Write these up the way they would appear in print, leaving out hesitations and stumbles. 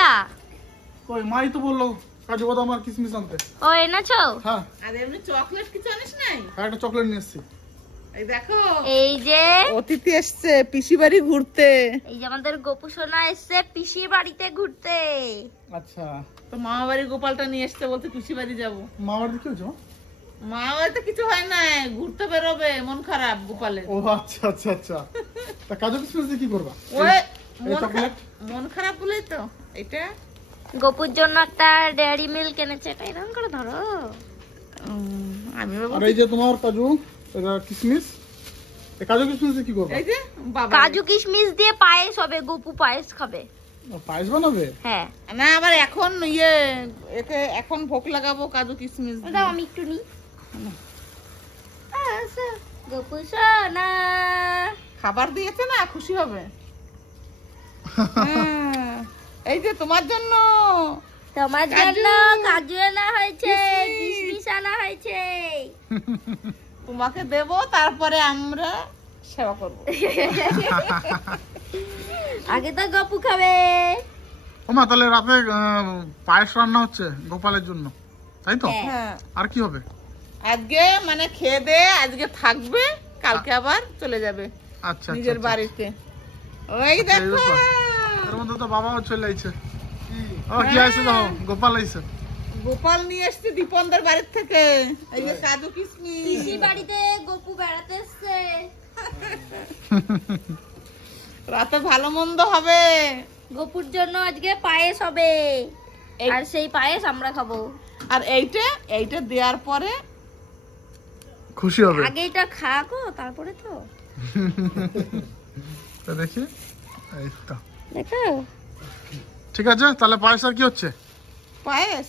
আনলা? কই মাই তো বললো কাজু বাদাম আর কিশমিশ আনতে। ও এনেছো? হ্যাঁ। আর এমনি চকলেট কিছু আনিস নাই? হ্যাঁ একটা চকলেট নিয়ে এসেছি। এই দেখো এই যে অতিথি এসছে পিসি বাড়ি ঘুরতে। এই যে আমাদের গোপু সোনা এসছে পিসির বাড়িতে ঘুরতে। আচ্ছা তো মামা বাড়ি গোপালটা নিয়ে এসছে বলতে পিসি বাড়ি যাবো। মামার দিকে হয়েছে? মা বাড়িতে কিছু হয় না, ঘুরতে বেরোবে, মন খারাপ গোপালের। ও আচ্ছা আচ্ছা আচ্ছা। তা কাজু কিশমিশ দিয়ে কি করবা? ওই এই চকলেট মন খারাপ বলেই তো এটা। গোপুর জন্য একটা ডেয়ারি মিল্ক এনেছে, এটা এরকম করে ধরো। আমি আর এই যে তোমার কাজু এটা কিশমিশ, এই কাজু কিশমিশ দিয়ে কি করবা? এই যে বাবা কাজু কিশমিশ দিয়ে পায়েস হবে, গোপু পায়েস খাবে। পায়েস বানাবে? হ্যাঁ না আবার এখন ইয়ে একে এখন ভোগ লাগাবো কাজু কিশমিশ দিয়ে। দাও আমি একটু নিই। গোপু সোনা খাবার দিয়েছে না, খুশি হবে। হ্যাঁ, এই যে তোমার জন্য তোমার জন্য কাজু আনা হয়েছে, কিশমিশ আনা হয়েছে। তোমাকে দেব, তারপরে আমরা সেবা করব। আগে তো গপু খাবে। ওমা তাহলে রাতে পায়েস রান্না হচ্ছে গোপালের জন্য, তাই তো? হ্যাঁ আর কি হবে? আজকে মানে খেয়ে দে আজকে থাকবে, কালকে আবার চলে যাবে আচ্ছা নিজের আচ্ছা, বাড়িতে। ওই আচ্ছা, এই দেখো ব্যাপার। এর মধ্যে তো বাবাও চলে আইছে। ও কি আইছে দেখো, গোপাল আইছে। গোপাল নিয়ে এসছে দীপনদের বাড়ির থেকে। এই যে কাজু কিশমিশ। পিসির বাড়িতে গপু বেড়াতে এসছে। রাতে ভালো মন্দ হবে। গপুর জন্য আজকে পায়েস হবে, এই- আর সেই পায়েস আমরা খাবো। আর এইটা দেওয়ার পরে খুশি হবে। আগে এটা খাকো তারপরে তো তা দেখি এই তো দেখো। ঠিক আছে, তাহলে পায়েস আর কি হচ্ছে? পায়েস।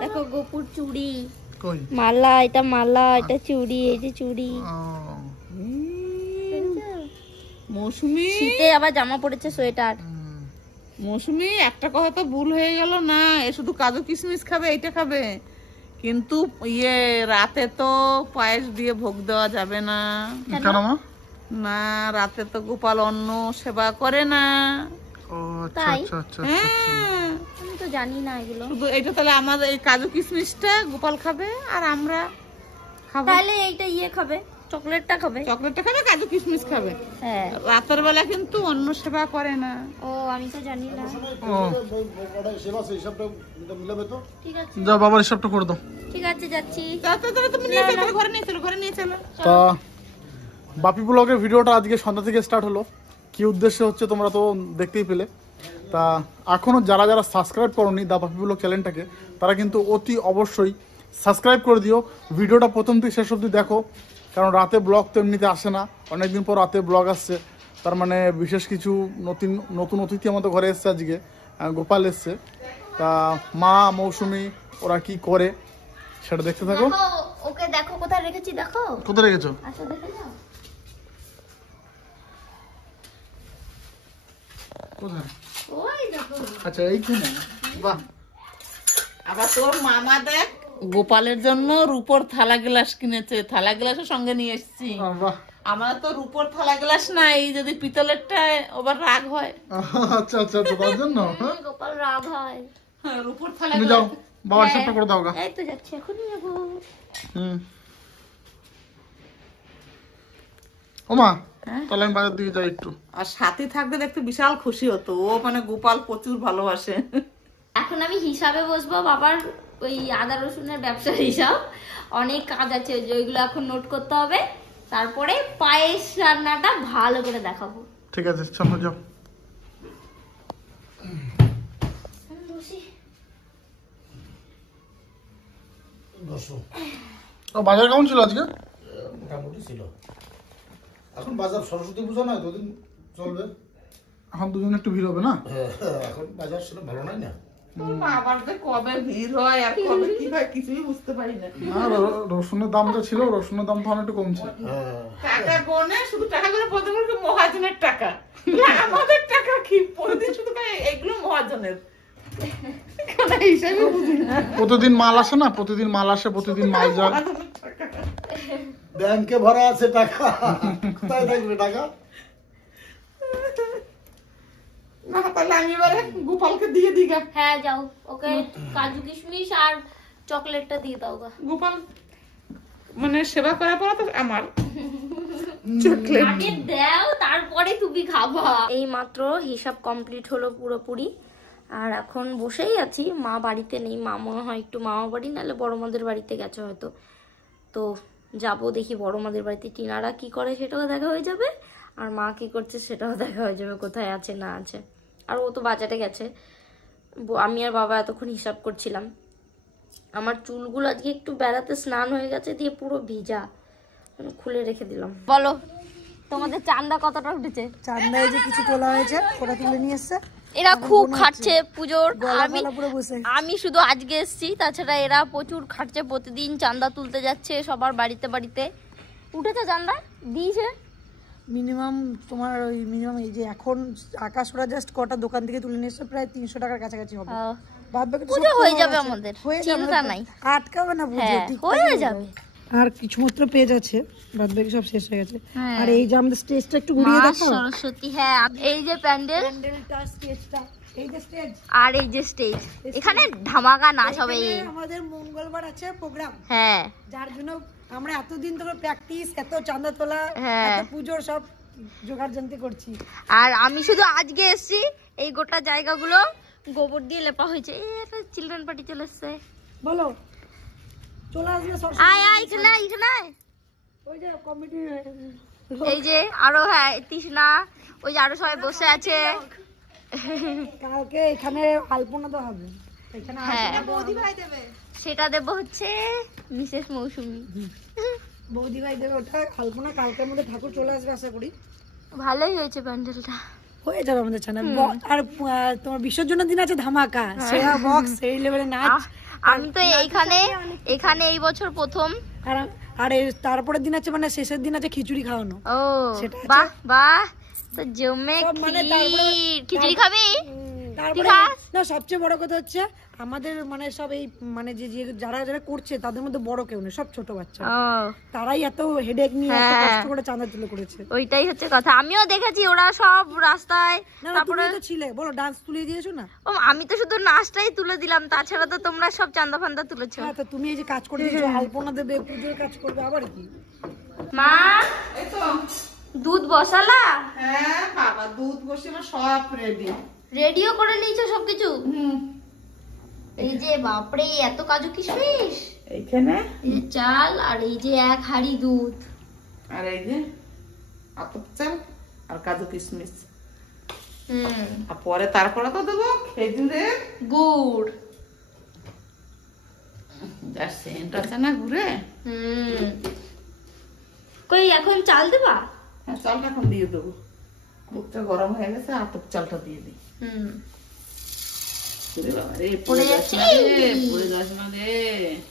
দেখো গপুর চুড়ি, কই? মালা, এটা মালা, এটা চুড়ি, এই যে চুড়ি। ও, মৌসুমি শীতে আবার জামা পড়েছে, সোয়েটার। মৌসুমি একটা কথা তো ভুল হয়ে গেল না, এ শুধু কাজু কিশমিশ খাবে, এইটা খাবে, কিন্তু ইয়ে রাতে তো পায়েস দিয়ে ভোগ দেওয়া যাবে না। কেন মা? না রাতে তো গোপাল অন্ন সেবা করে না। ও আচ্ছা তাই? আচ্ছা আচ্ছা আচ্ছা। হ্যাঁ আমি তো জানি না এগুলো। শুধু এইটা, তাহলে আমাদের এই কাজু কিশমিশটা গোপাল খাবে আর আমরা খাবো। তাহলে এইটা ইয়ে খাবে, চকলেটটা খাবে। চকলেটটা খাবে, কাজু কিশমিশ খাবে। হ্যাঁ। রাতের বেলা কিন্তু অন্ন সেবা করে না। ও আমি তো জানি না। ও ঠিক আছে যাও বাবার হিসাবটা করে দাও। ঠিক আছে যাচ্ছি। তাহলে তুমি নিয়ে চলো, ঘরে নিয়ে চলো, ঘরে নিয়ে চলো। তা বাপি ব্লগের ভিডিওটা আজকে সন্ধ্যা থেকে স্টার্ট হলো। কি উদ্দেশ্যে হচ্ছে তোমরা তো দেখতেই পেলে। তা এখনো যারা যারা সাবস্ক্রাইব করোনি দা বাপি ব্লগ চ্যানেলটাকে, তারা কিন্তু অতি অবশ্যই সাবস্ক্রাইব করে দিও। ভিডিওটা প্রথম থেকে শেষ অবধি দেখো, কারণ রাতে ব্লগ তো এমনিতে আসে না, অনেকদিন পর রাতে ব্লগ আসছে। তার মানে বিশেষ কিছু নতুন অতিথি আমাদের ঘরে এসছে আজকে, গোপাল এসছে। তা মা মৌসুমি ওরা কি করে সেটা দেখতে থাকো। দেখো ওকে, দেখো কোথায় রেখেছি, দেখো কোথায় রেখেছো? আচ্ছা দেখে নাও। কোথায়? ওই দেখো। আচ্ছা এইখানে। বাহ, আবার তোর মামা দেখ গোপালের জন্য রূপোর থালা গ্লাস কিনেছে, থালা গ্লাসও সঙ্গে নিয়ে এসেছি। বাহ, আমার তো রূপোর থালা গ্লাস নাই, যদি পিতলেরটা আবার রাগ হয়। আচ্ছা আচ্ছা আচ্ছা, তার জন্য গোপাল রাগ হয়। হ্যাঁ, রূপোর থালা তুমি যাও গ্লাস। বাবার হিসাবটা করে দাও গা। এই তো যাচ্ছি, এখনই যাবো। হুম। ওমা হ্যাঁ? তাহলে আমি বাজার দিকে যাই একটু। আর সাথে থাকতে দেখতে বিশাল খুশি হতো ও, মানে গোপাল প্রচুর ভালোবাসে। এখন আমি হিসাবে বসবো, বাবার ওই আদা রসুনের ব্যবসার হিসাব। অনেক কাজ আছে যেগুলো এখন নোট করতে হবে, তারপরে পায়েস রান্নাটা ভালো করে দেখাবো। ঠিক আছে চলো যাও। ও বাজার কেমন ছিল আজকে? মোটামুটি ছিল। এখন বাজার সরস্বতী পূজা নয়, দুদিন চলবে। এখন দুজন একটু ভিড় হবে না? এখন বাজার সেটা ভালো নয় না। আবার যে কবে ভিড় হয় আর কবে কি হয় কিছুই বুঝতে পারি না। না রসুনের দাম যা ছিল, রসুনের দাম তো অনেকটা কমছে। টাকা গোনে শুধু টাকা করে প্রথম মহাজনের টাকা, আমাদের টাকা কি প্রতিদিন শুধু এগুলো মহাজনের। হিসাবে বুঝি না। প্রতিদিন মাল আসে না, প্রতিদিন মাল আসে, প্রতিদিন মাল যায়। ব্যাংকে ভরা আছে টাকা, কোথায় থাকবে টাকা? না তাহলে আমি এবারে গোপালকে দিয়ে দিই গা। হ্যাঁ যাও, ওকে কাজু কিশমিশ আর চকলেটটা দিয়ে দাও গা। গোপাল মানে সেবা করার পর তো আমার চকলেট আগে দাও তারপরে তুমি খাবা। এই মাত্র হিসাব কমপ্লিট হলো পুরোপুরি, আর এখন বসেই আছি। মা বাড়িতে নেই, মা মনে হয় একটু মামা বাড়ি নাহলে বড় মাদের বাড়িতে গেছে হয়তো। তো যাবো দেখি বড় মাদের বাড়িতে, টিনারা কি করে সেটাও দেখা হয়ে যাবে, আর মা কি করছে সেটাও দেখা হয়ে যাবে, কোথায় আছে না আছে। আর ও তো বাজারে গেছে। আমি আর বাবা এতক্ষণ হিসাব করছিলাম। আমার চুলগুলো আজকে একটু বেড়াতে স্নান হয়ে গেছে দিয়ে পুরো ভিজা, খুলে রেখে দিলাম। বলো তোমাদের চাঁদা কতটা উঠেছে? চান্দায় যে কিছু তোলা হয়েছে ওরা তুলে নিয়ে এসছে। এরা খুব খাটছে পুজোর। পুরো বসে আমি শুধু আজকে এসেছি, তাছাড়া এরা প্রচুর খাটছে, প্রতিদিন চাঁদা তুলতে যাচ্ছে সবার বাড়িতে বাড়িতে। উঠেছে চাঁদা দিয়েছে মিনিমাম তোমার ওই মিনিমাম এই যে এখন আকাশ ওরা জাস্ট কটা দোকান থেকে তুলে নিয়ে এসছে প্রায় 300 টাকার কাছাকাছি হবে। বাদ বাকি তো সব পুজো হয়ে তোলা যাবে আছে। আমাদের, হয়ে যাবে, চিন্তা নাই। আটকাবে না পুজো, হ্যাঁ ঠিক হয়ে যাবে। আর কিছু মাত্র পেজ আছে, বাদ বাকি সব শেষ হয়ে গেছে। হ্যাঁ। আর এই যে আমাদের স্টেজটা একটু ঘুরিয়ে মা দেখো। সরস্বতী, হ্যাঁ এই যে প্যান্ডেল প্যান্ডেলটা স্টেজটা এই যে স্টেজ, আর এই যে স্টেজ, এখানে ধামাকা নাচ হবে। আমাদের মঙ্গলবার আছে প্রোগ্রাম, হ্যাঁ যার জন্য আমরা এতদিন ধরে প্র্যাকটিস, এত চাঁদা তোলা, হ্যাঁ। এত পুজোর সব জোগাড় জানতে করছি। আর আমি শুধু আজকে এসেছি, এই গোটা জায়গাগুলো গোবর দিয়ে লেপা হয়েছে। চিলড্রেন পার্টি চলে এসছে, বলো চলে আসবে সব। আয় আয় এখানে আয়, এখানে আয়। ওই যে কমিটি এই যে আরো, হ্যাঁ তৃষ্ণা, ওই যে আরো সবাই বসে আছে। কালকে এখানে আলপনা তো হবে, এখানে হ্যাঁ বৌদি ভাই দেবে, সেটা দেব হচ্ছে মিসেস মৌসুমী। বৌদি ভাই দেবে ওটা আলপনা। কালকের মধ্যে ঠাকুর চলে আসবে আশা করি। ভালোই হয়েছে প্যান্ডেলটা। হয়ে যাবে আমাদের চ্যানেল। আর তোমার বিসর্জনের দিন আছে ধামাকা, সেরা বক্স, সেই লেভেলে নাচ। আমি তো এখানে এই বছর প্রথম। আর আর তারপরের দিন আছে মানে শেষের দিন আছে খিচুড়ি খাওয়ানো। ও সেটা আছে। বাহ বাহ, তো জমে সব মানে খিচুড়ি খাবি? তারপরে খাস? না, সবচেয়ে বড় কথা হচ্ছে আমাদের মানে সব এই মানে যে যে যারা যারা করছে তাদের মধ্যে বড় কেউ নেই, সব ছোট বাচ্চা। ও তারাই এত হেডেক নিয়ে এত হ্যাঁ। কষ্ট করে চাঁদা তুলে করেছে। ওইটাই হচ্ছে কথা। আমিও দেখেছি ওরা সব রাস্তায়। না না, তারপরে তুমি তো ছিলে, বলো ডান্স তুলে দিয়েছো না? ও আমি তো শুধু নাচটাই তুলে দিলাম, তাছাড়া তো তোমরা সব চান্দা ফান্দা তুলেছো। হ্যাঁ, তো তুমি এই যে কাজ করে দিয়েছো, আলপনা দেবে, পুজোর কাজ করবে, আবার কি? মা এই তো দুধ বসালা? হ্যাঁ বাবা দুধ বসে সব রেডি। রেডিও করে নিয়েছো সবকিছু? এই যে বাপরে এত কাজু কিশমিশ, এইখানে এই যে চাল, আর এই যে এক হাঁড়ি দুধ, আর এই যে আতপ চাল আর কাজু কিশমিশ। আর পরে তারপরে তো দেবো খেজুরের গুড়। যার সেন্ট আছে না ঘুরে। কই এখন চাল দেবা? হ্যাঁ চালটা এখন দিয়ে দেবো, দুধটা গরম হয়ে গেছে, আতপ চালটা দিয়ে দিই। পড়ে যাচ্ছে।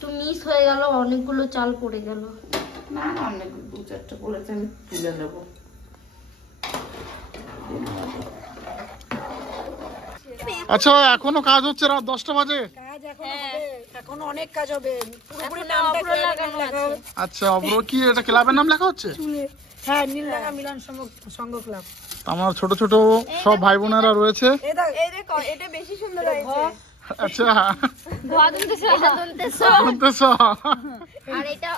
তো মিস হয়ে গেল, অনেকগুলো চাল পড়ে গেল। না না অনেক 2-4টা পড়েছে, আমি তুলে নেবো। আচ্ছা এখনো কাজ হচ্ছে, রাত 10টা বাজে। কাজ এখন হবে, এখনো অনেক কাজ হবে। পুরোপুরি এখনো নামটা অভ্র লাগানো লেখা হবে আচ্ছা অব্র কি এটা ক্লাবের নাম লেখা হচ্ছে? চুলে। হ্যাঁ, নীলডাঙ্গা মিলন সংঘ ক্লাব। আমার ছোট ছোট সব ভাই বোনেরা রয়েছে। এই দেখো, এটা বেশি সুন্দর হয়েছে। আচ্ছা এটা দন্তেস। দন্তেস। আর এটা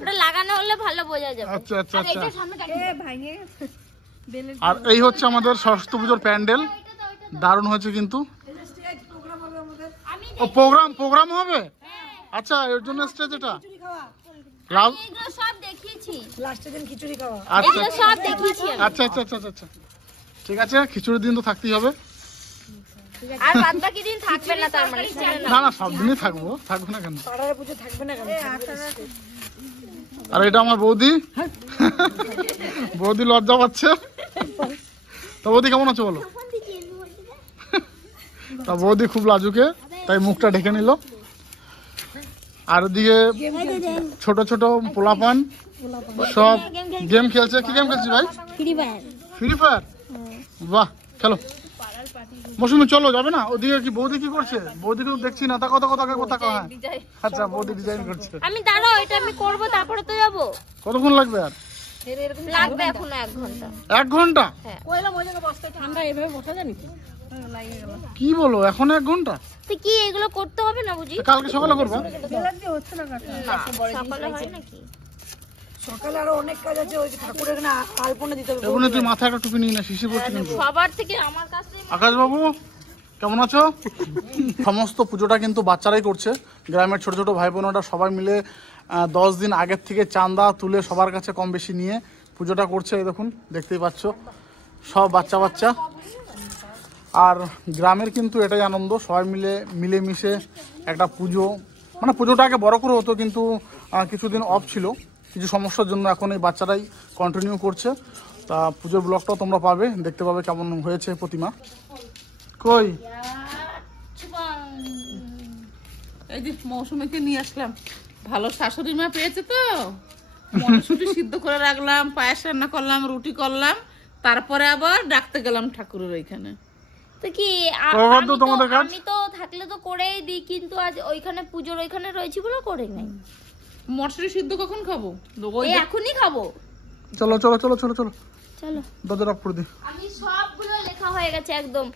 ওটা লাগানো হলে ভালো বোঝা যাবে। আচ্ছা আচ্ছা আচ্ছা। এ ভাঙে আর এই হচ্ছে আমাদের সরস্বতী পুজোর প্যান্ডেল, দারুণ হয়েছে কিন্তু। স্টেজ প্রোগ্রাম হবে আমাদের। ও প্রোগ্রাম হবে? আচ্ছা এর জন্য স্টেজ এটা খিচুড়ি খাওয়া, এগুলো সব দেখিয়েছি, লাস্টের দিন খিচুড়ি খাওয়া। আচ্ছা এগুলো সব দেখিয়েছি আমি। আচ্ছা আচ্ছা আচ্ছা আচ্ছা ঠিক আছে, খিচুড়ির দিন তো থাকতেই হবে। আর বাদ বাকি দিন থাকবে না তার মানে? না না সব দিনই থাকবো না কেন? পাড়ার পুজো থাকবে না কেন? আর এটা আমার বৌদি, বৌদি লজ্জা পাচ্ছে। তা বৌদি কেমন আছো বলো? তা বৌদি খুব লাজুকে, তাই মুখটা ঢেকে নিল। আর ওদিকে ছোট ছোট পোলাপান সব গেম খেলছে। কি গেম খেলছিস ভাই? Free fire. বাহ, খেলো। মৌসুমি চলো, যাবে না? ওদিকে কি বৌদি কি করছে? বৌদি তো দেখছি না, তা কথা হ্যাঁ। আচ্ছা বৌদি ডিজাইন করছে। আমি দাঁড়াও, এটা আমি করব, তারপরে তো যাবো। কতক্ষণ লাগবে আর? লাগবে এখনো 1 ঘন্টা। 1 ঘন্টা? কইলাম ওই জায়গায় বসতে ঠান্ডা এভাবে বসা যায় নাকি? লাগিয়ে গেল। কি বলো, এখন 1 ঘন্টা? তো কি এগুলো করতে হবে না বুঝি? কালকে সকালে করবা? বেলার দিয়ে হচ্ছে না কাকা। না, সকালে হয় নাকি? সকালে আরো অনেক কাজ আছে, ওই যে ঠাকুরের না আলপনা দিতে হবে। এগুলো তুই মাথায় একটা টুপি নিয়ে না, শিশি পড়ছে কিন্তু। সবার থেকে আমার কাছে আকাশ বাবু কেমন আছো? সমস্ত পুজোটা কিন্তু বাচ্চারাই করছে, গ্রামের ছোট ছোট ভাই বোনেরা সবাই মিলে 10 দিন আগের থেকে চাঁদা তুলে সবার কাছে কম বেশি নিয়ে পুজোটা করছে। এই দেখুন, দেখতেই পাচ্ছ সব বাচ্চা বাচ্চা। আর গ্রামের কিন্তু এটাই আনন্দ, সবাই মিলেমিশে একটা পুজো, মানে পুজোটা আগে বড় করে হতো কিন্তু কিছুদিন অফ ছিল কিছু সমস্যার জন্য, এখন এই বাচ্চারাই কন্টিনিউ করছে। তা পুজোর ব্লগটাও তোমরা পাবে, দেখতে পাবে কেমন হয়েছে প্রতিমা। কই এই যে মৌসুমীকে নিয়ে আসলাম, ভালো শাশুড়ি মা পেয়েছে তো, মটরশুঁটি সিদ্ধ করে রাখলাম, পায়েস রান্না করলাম, রুটি করলাম, তারপরে আবার ডাকতে গেলাম ঠাকুরের ওইখানে। তো কি আমি তো থাকলে তো করেই দিই, কিন্তু আজ ওইখানে পুজোর ওইখানে রয়েছি বলে করে নাই। মটরশুঁটি সিদ্ধ কখন খাবো? এই এখনই খাবো। চলো চলো চলো চলো চলো চলো দরজা করে দি। আমি সবগুলো লেখা হয়ে গেছে একদম,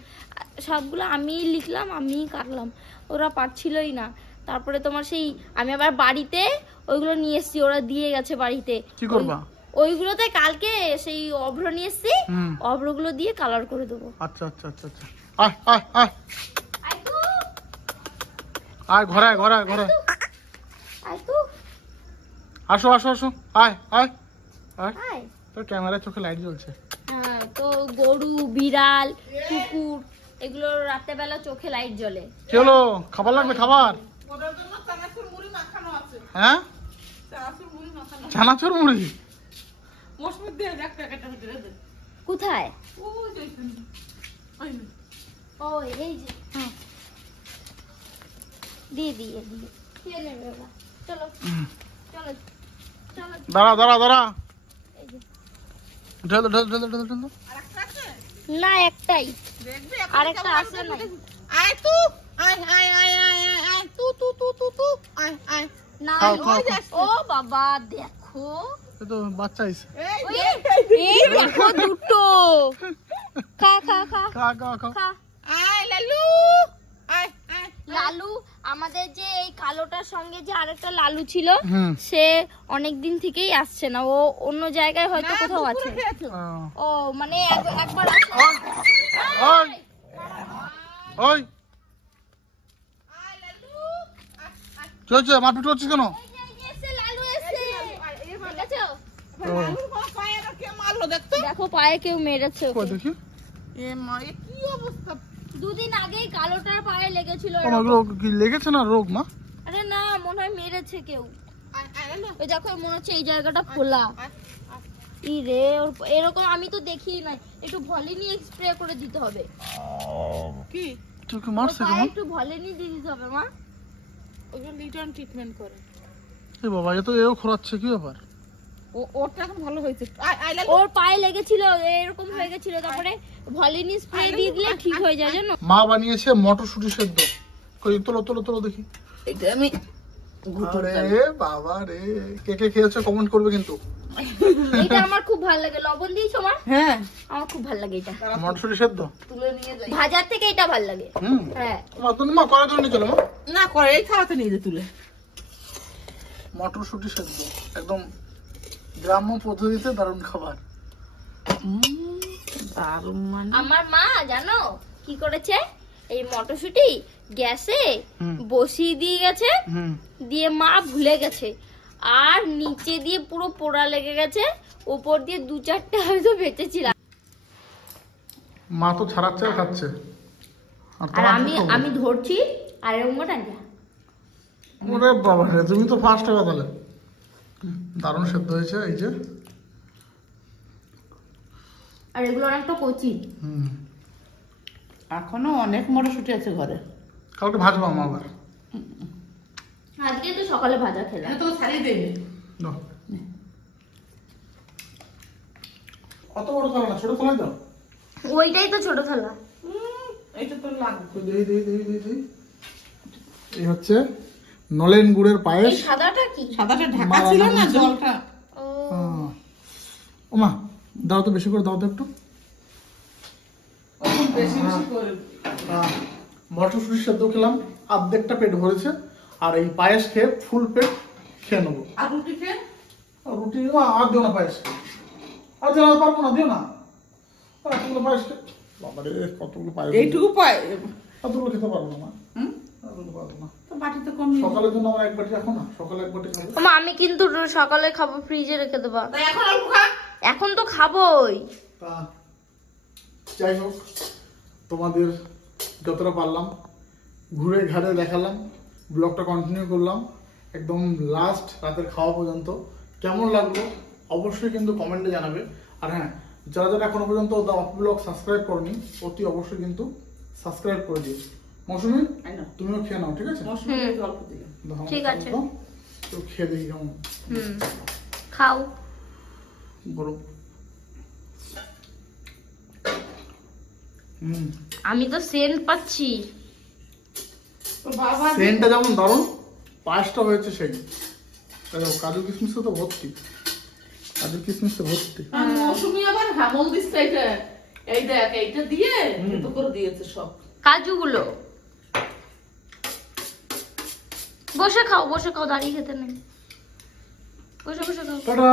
সবগুলো আমি লিখলাম, আমি কাটলাম, ওরা পারছিলই না। তারপরে তোমার সেই আমি আবার বাড়িতে ওইগুলো নিয়ে এসেছি, ওরা দিয়ে গেছে বাড়িতে। কি করবা? ওইগুলোতে কালকে সেই অভ্র নিয়ে এসেছি, অভ্রগুলো দিয়ে কালার করে দেবো। আচ্ছা আচ্ছা আচ্ছা আচ্ছা, আয় আয় আয় আয়, ঘরে আয়, ঘরে আয়, ঘরে আয়। আসো আসো আসো, আয় আয় আয়। তোর ক্যামেরার চোখে লাইট জ্বলছে। হ্যাঁ, তো গরু, বিড়াল, কুকুর এগুলো রাতে বেলা চোখে লাইট জ্বলে। কি হলো, খাবার লাগবে? খাবার? ওদের জন্য চানাচুর মুড়ি মাখানো আছে। হ্যাঁ, চানাচুর মুড়ি মাখানো। চানাচুর মুড়ি? মৌসুমী দিয়ে দেখ প্যাকেটটা ভিতরে দে। কোথায়? ওই যে এখানে। ওই নে। ও এই যে, দিয়ে দিয়ে দিয়ে খেয়ে নেবে ওরা। চলো চলো চলো। দাঁড়া দাঁড়া দাঁড়া, এই যে। ঢেল ঢেল ঢেল ঢেল ঢেল। আরেকটা আছে? না, একটাই, দেখবি আরেকটা আছে না। আয় তু, আয় আয় আয় আয় আয় আয় তু তু তু তু তু আয় আয়। না, খাও, খাও, ওই যে, ও বাবা দেখো, এ তো বাচ্চা আইছে। এই দেখো দুটো। খা খা খা খা খা খা। খা। আয় লালু, আয় আয়। লালু, আমাদের যে এই কালোটার সঙ্গে যে আরেকটা লালু ছিল, হুম। সে অনেকদিন থেকেই আসছে না, ও অন্য জায়গায় হয়তো কোথাও আছে। ও মানে একবার আসে। ওই ওই কি হচ্ছে, মারপিট করছিস কেন? এই যে এসে লালু এসে, দেখেছো? লালুর বাবা পায়ে আর কে মারলো দেখতো? দেখো পায়ে কেউ মেরেছে কই ওকে। দেখি। এ মা, এ কি অবস্থা? দুদিন আগেই কালোটার পায়ে লেগেছিল ও মা, এগুলো কি লেগেছে না রোগ মা? আরে না, মনে হয় মেরেছে কেউ। আয় আয় লালু, ওই দেখো, মনে হচ্ছে এই জায়গাটা ফোলা। আয় আয়। ই রে, এরকম আমি তো দেখি নাই। একটু ভলিনি স্প্রে করে দিতে হবে। কি? তোকে ওর মারছে পায়ে কেমন? একটু ভলিনি দিয়ে দিতে হবে মা। ওগুলো রিটার্ন ট্রিটমেন্ট করে। এ বাবা, এ তো এও খোরাচ্ছে, কি ব্যাপার? ওরটা এখন ভালো হয়েছে। আয় আয় লালু। ওর পায়ে লেগেছিল, এরকম হয়ে গেছিল, তারপরে ভলিনি স্প্রে দিয়ে দিলে ঠিক হয়ে যায় জানো। মা বানিয়েছে মটরশুঁটি সেদ্ধ। কই তোলো তোলো তোলো দেখি। এটা আমি আরে বাবা রে, কে কে খেয়েছো কমেন্ট করবে কিন্তু। এটা আমার খুব ভালো লাগে। লবণ দিয়েছো মা? হ্যাঁ আমার খুব ভালো লাগে এটা। মটরশুঁটি সেদ্ধ? তুলে নিয়ে যাই। ভাজার থেকে এটা ভালো লাগে। হুম। হ্যাঁ, মা তুমি মা করার জন্য চলো মা। না করে এই খাওয়াতে নিয়ে যে তুলে। মটরশুঁটি সেদ্ধ একদম গ্রাম্য পদ্ধতিতে দারুণ খাবার। দারুণ মানে। আমার মা জানো কি করেছে, এই মটরশুঁটি গ্যাসে হুম। বসিয়ে দিয়ে গেছে, হুম। দিয়ে মা ভুলে গেছে, আর নিচে দিয়ে পুরো পোড়া লেগে গেছে, উপর দিয়ে 2-4টে হয়তো বেঁচেছিলাম। মা তো ছাড়াচ্ছে আর খাচ্ছে। আর তোমার আমি কি খবর? আমি ধরছি আর এরকম টানছি। ওরে বাবা রে, তুমি তো ফার্স্ট হবে তাহলে। দারুণ সেদ্ধ হয়েছে এই যে। আর এগুলো অনেকটা কচি। হুম। এখনো অনেক মটরশুঁটি আছে ঘরে। কালকে ভাজবো মা আবার। আজকে তো সকালে ভাজা খেলাম। তো ছাড়িয়ে দেবে। দাও। কত বড় থালা না, ছোট থালা দাও। ওইটাই তো ছোট থালা। এইটা তো লাগবে। দেই দেই দেই দেই দেই। এই হচ্ছে নলেন গুড়ের এই পায়েস। সাদাটা কি? সাদাটা ঢাকা মা ছিল রান্না না করেছে। জলটা। ও, হ্যাঁ। ওমা দাও তো বেশি করে, দাও তো একটু। এখন বেশি বেশি করে মটরশুঁটি সেদ্ধ খেলাম, অর্ধেকটা পেট ভরেছে। আর এই পায়েস খেয়ে ফুল পেট খেয়ে নেবো। আর রুটি খেয়ে আর রুটি আর দিও না পায়েস, আর দিও না, পারবো না, দিও না। আর এতগুলো পায়েস বাবারে, কতগুলো পায়েস, এইটুকু পায়। এতগুলো খেতে পারবো না মা, হুম? এতগুলো পারবো না। তো বাটিতে কম সকালের জন্য আমার এক বাটি রাখো না, সকালে এক বাটি খাবো। মা আমি কিন্তু সকালে খাবো, ফ্রিজে রেখে দেবা। তাই এখন অল্প খা। এখন তো খাবোই। তা যাই হোক, তোমাদের যতটা পারলাম ঘুরে ঘাড়ে দেখালাম, ব্লগটা কন্টিনিউ করলাম একদম লাস্ট রাতের খাওয়া পর্যন্ত। কেমন লাগলো অবশ্যই কিন্তু কমেন্টে জানাবে। আর হ্যাঁ, যারা যারা এখনো পর্যন্ত দ্য বাপি ব্লগ সাবস্ক্রাইব করনি, অতি অবশ্যই কিন্তু সাবস্ক্রাইব করে দিও। মৌসুমী আই না তুমিও খেয়ে নাও, ঠিক আছে? মৌসুমি অল্প দিলাম। দাও আমার ঠিক আছে। দাও। তো খেয়ে দেখি কেমন খাও। গরম। আমি তো সেন্ট পাচ্ছি। তো বাবা সেন্টটা যেমন দারুণ, পায়েসটা হয়েছে সেই। দেখো কাজু কিশমিশে তো ভর্তি, কাজু কিশমিশে ভর্তি। মৌসুমি আবার হামল দিচ্ছে এটা। এই দেখ, এইটা দিয়ে এত করে দিয়েছে সব। কাজুগুলো বসে খাও, বসে খাও, দাঁড়িয়ে খেতে নেই। বসে বসে খাও। টাটা।